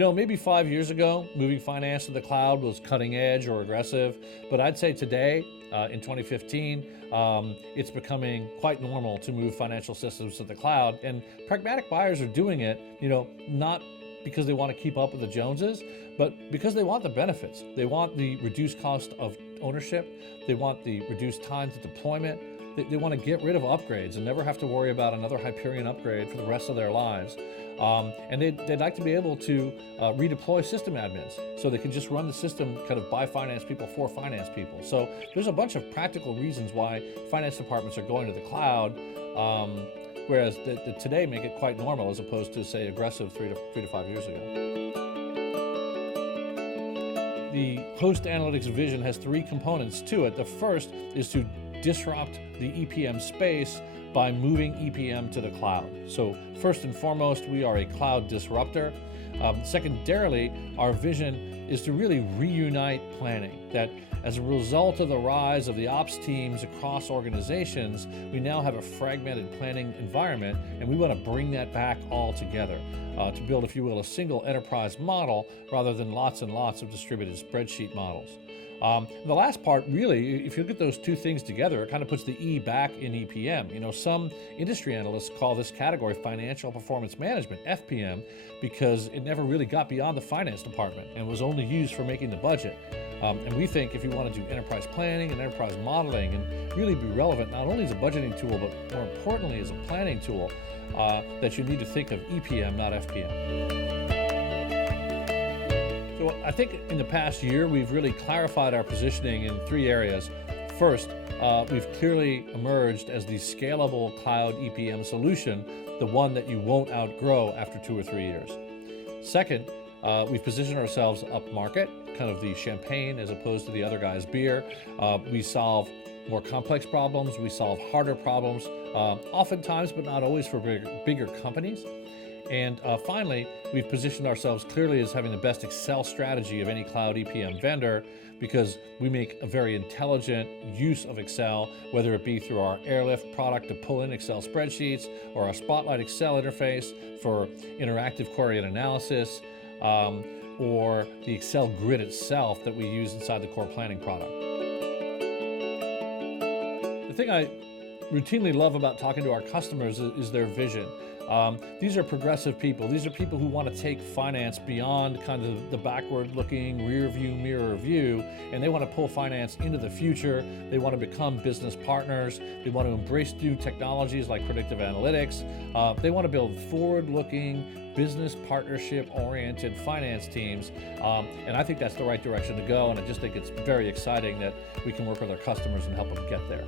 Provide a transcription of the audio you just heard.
Maybe 5 years ago, moving finance to the cloud was cutting edge or aggressive, but I'd say today, in 2015, it's becoming quite normal to move financial systems to the cloud, and pragmatic buyers are doing it, not because they want to keep up with the Joneses, but because they want the benefits. They want the reduced cost of ownership. They want the reduced time to deployment. They want to get rid of upgrades and never have to worry about another Hyperion upgrade for the rest of their lives. And they'd like to be able to redeploy system admins so they can just run the system kind of by finance people for finance people. So there's a bunch of practical reasons why finance departments are going to the cloud, whereas today make it quite normal as opposed to, say, aggressive three to 5 years ago. The host analytics vision has three components to it. The first is to disrupt the EPM space by moving EPM to the cloud. So first and foremost, we are a cloud disruptor. Secondarily, our vision is to really reunite planning, that as a result of the rise of the ops teams across organizations, we now have a fragmented planning environment, and we want to bring that back all together to build, if you will, a single enterprise model rather than lots and lots of distributed spreadsheet models. The last part, really, if you look at those two things together, it kind of puts the E back in EPM. Some industry analysts call this category financial performance management, FPM, because it never really got beyond the finance department and was only used for making the budget. And we think if you want to do enterprise planning and enterprise modeling and really be relevant, not only as a budgeting tool, but more importantly as a planning tool, that you need to think of EPM, not FPM. So I think in the past year, we've really clarified our positioning in three areas. First, we've clearly emerged as the scalable cloud EPM solution, the one that you won't outgrow after 2 or 3 years. Second, we've positioned ourselves up market, kind of the champagne as opposed to the other guy's beer. We solve more complex problems, we solve harder problems, oftentimes, but not always, for bigger companies. And finally, we've positioned ourselves clearly as having the best Excel strategy of any cloud EPM vendor, because we make a very intelligent use of Excel, whether it be through our Airlift product to pull in Excel spreadsheets, or our Spotlight Excel interface for interactive query and analysis, or the Excel grid itself that we use inside the core planning product. The thing I routinely love about talking to our customers is their vision. These are progressive people. These are people who want to take finance beyond kind of the backward-looking rear-view mirror view, and they want to pull finance into the future. They want to become business partners. They want to embrace new technologies like predictive analytics. They want to build forward-looking, business partnership-oriented finance teams, and I think that's the right direction to go, and I just think it's very exciting that we can work with our customers and help them get there.